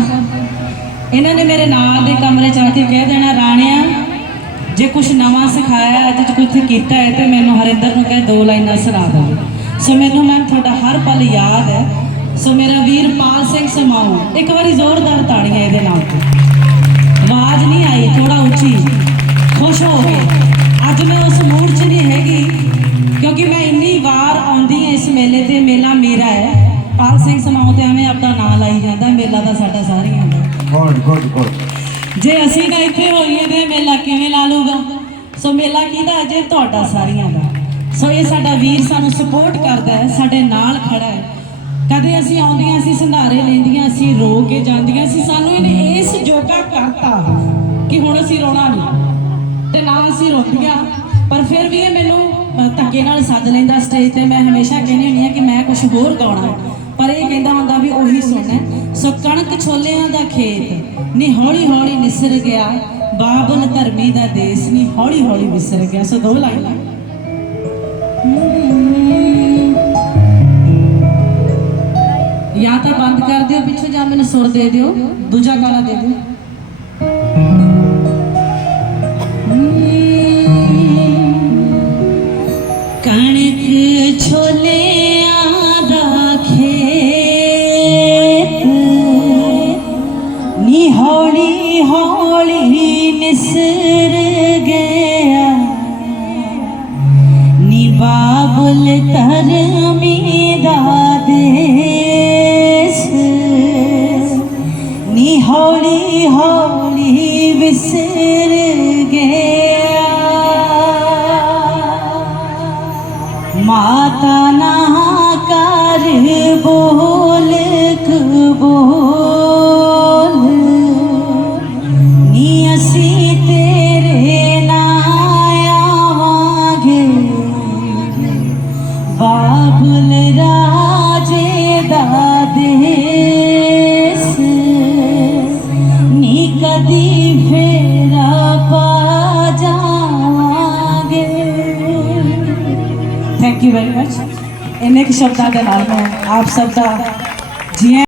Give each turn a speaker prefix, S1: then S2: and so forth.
S1: ਸੀ ਇਹਨਾਂ ਨੇ ਮੇਰੇ ਨਾਲ ਦੇ ਕਮਰੇ ਚ ਆ ਕੇ ਕਹਿ ਦੇਣਾ, ਰਾਣਿਆ, ਜੇ ਕੁਝ ਨਵਾਂ ਸਿਖਾਇਆ ਅੱਜ ਕੁਝ ਕੀਤਾ ਹੈ ਤੇ ਮੈਨੂੰ ਹਰਿੰਦਰ ਨੂੰ ਕਹੇ ਦੋ ਲਾਈਨਾਂ ਸੁਣਾ ਦੋ ਸੋ ਮੈਨੂੰ ਮੈਮ ਤੁਹਾਡਾ ਹਰ ਪਲ ਯਾਦ ਹੈ। ਸੋ ਮੇਰਾ ਵੀਰ ਪਾਲ ਸਿੰਘ ਸਮਾਉ, ਇੱਕ ਵਾਰੀ ਜ਼ੋਰਦਾਰ ਤਾੜੀਆਂ ਇਹਦੇ ਨਾਲ। ਆਵਾਜ਼ ਨਹੀਂ ਆਈ ਥੋੜਾ ਉੱਚੀ। ਖੁਸ਼ ਹੋ ਗਏ। ਅੱਜ ਮੈਂ ਉਸ ਮੂਡ 'ਚ ਨਹੀਂ ਹੈਗੀ, ਕਿਉਂਕਿ ਮੈਂ ਇੰਨੀ ਵਾਰ ਆਉਂਦੀ ਹਾਂ ਇਸ ਮੇਲੇ ਤੇ, ਮੇਲਾ ਮੇਰਾ ਹੈ। ਪਾਲ ਸਿੰਘ ਸਮਾਉ ਤੇ ਐਵੇਂ ਆਪਦਾ ਲਾਈ ਜਾਂਦਾ ਮੇਲਾ ਤਾਂ ਸਾਡਾ ਸਾਰਿਆਂ ਦਾ।
S2: ਗੁੱਡ ਗੁੱਡ ਗੁੱਡ
S1: ਜੇ ਅਸੀਂ ਨਾ ਇੱਥੇ ਹੋਈਏ ਤੇ ਮੇਲਾ ਕਿਵੇਂ ਲਾ ਲੂਗਾ ਸੋ ਮੇਲਾ ਕਿਹਦਾ ਹੈ? ਜੇ ਤੁਹਾਡਾ ਸਾਰਿਆਂ ਦਾ। ਸੋ ਇਹ ਸਾਡਾ ਵੀਰ ਸਾਨੂੰ ਸਪੋਰਟ ਕਰਦਾ ਹੈ ਸਾਡੇ ਨਾਲ ਖੜਾ ਹੈ। ਕਦੇ ਅਸੀਂ ਆਉਂਦੀਆਂ ਅਸੀਂ ਸੰਧਾਰੇ ਲੈਂਦੀਆਂ ਅਸੀਂ ਰੋ ਕੇ ਜਾਂਦੀਆਂ ਸੀ ਸਾਨੂੰ ਇਹਨੇ ਇਸ ਜੋਗਾ ਕਰਤਾ ਕਿ ਹੁਣ ਅਸੀਂ ਰੋਣਾ ਨਹੀਂ। ਤੇ ਨਾ ਅਸੀਂ ਰੋਂਦੀਆਂ। ਪਰ ਫਿਰ ਵੀ ਇਹ ਮੈਨੂੰ ਧੱਕੇ ਨਾਲ ਸੱਦ ਲੈਂਦਾ ਸਟੇਜ ਤੇ। ਮੈਂ ਹਮੇਸ਼ਾ ਕਹਿੰਦੀ ਹੁੰਦੀ ਹਾਂ ਕਿ ਮੈਂ ਕੁਝ ਹੋਰ ਗਾਉਣਾ। ਪਰ ਇਹ ਕਹਿੰਦਾ ਹੁੰਦਾ ਵੀ ਸੋ ਕਣਕ ਛੋਲਿਆਂ ਦਾ ਖੇਤ, ਨੀ ਹੌਲੀ ਹੌਲੀ ਨਿਸਰ ਗਿਆ। ਬਾਬਲ ਧਰਮੀ ਦਾ ਦੇਸ, ਨੀ ਹੌਲੀ ਹੌਲੀ ਵਿਸਰ ਗਿਆ। ਸੋ ਦੋ ਲਾਈਨਾਂ। ਜਾਂ ਤਾਂ ਬੰਦ ਕਰ ਦਿਓ ਪਿੱਛੋਂ, ਜਾਂ ਮੈਨੂੰ ਸੁਰ ਦੇ ਦਿਓ। ਦੂਜਾ ਗਾਣਾ ਦੇ ਦਿਓ। ਕਣਕ ਛੋਲਿਆਂ ਹੌਲੀ ਨਿਸਰ ਗਿਆ। ਨੀ ਬਾਬਲ ਦਾ ਦੇਸ। ਨੀ ਹੌਲੀ ਹੌਲੀ ਵਿਸਰ ਗਿਆ। ਮਾਤਾ ਨਾ ਬਾਬੁਲ ਰਾਜੇ ਦਾ ਦੇਸ ਨੀ ਕਦੀ ਫੇਰਾ ਪਾ ਜਾਵਾਂਗੇ ਥੈਂਕ ਯੂ ਵੈਰੀ ਮਚ ਇੰਨੇ ਕੁ ਸ਼ਬਦਾਂ ਦੇ ਨਾਲ ਮੈਂ ਆਪ ਸਭ ਦਾ ਜੀ ਆਇਆਂ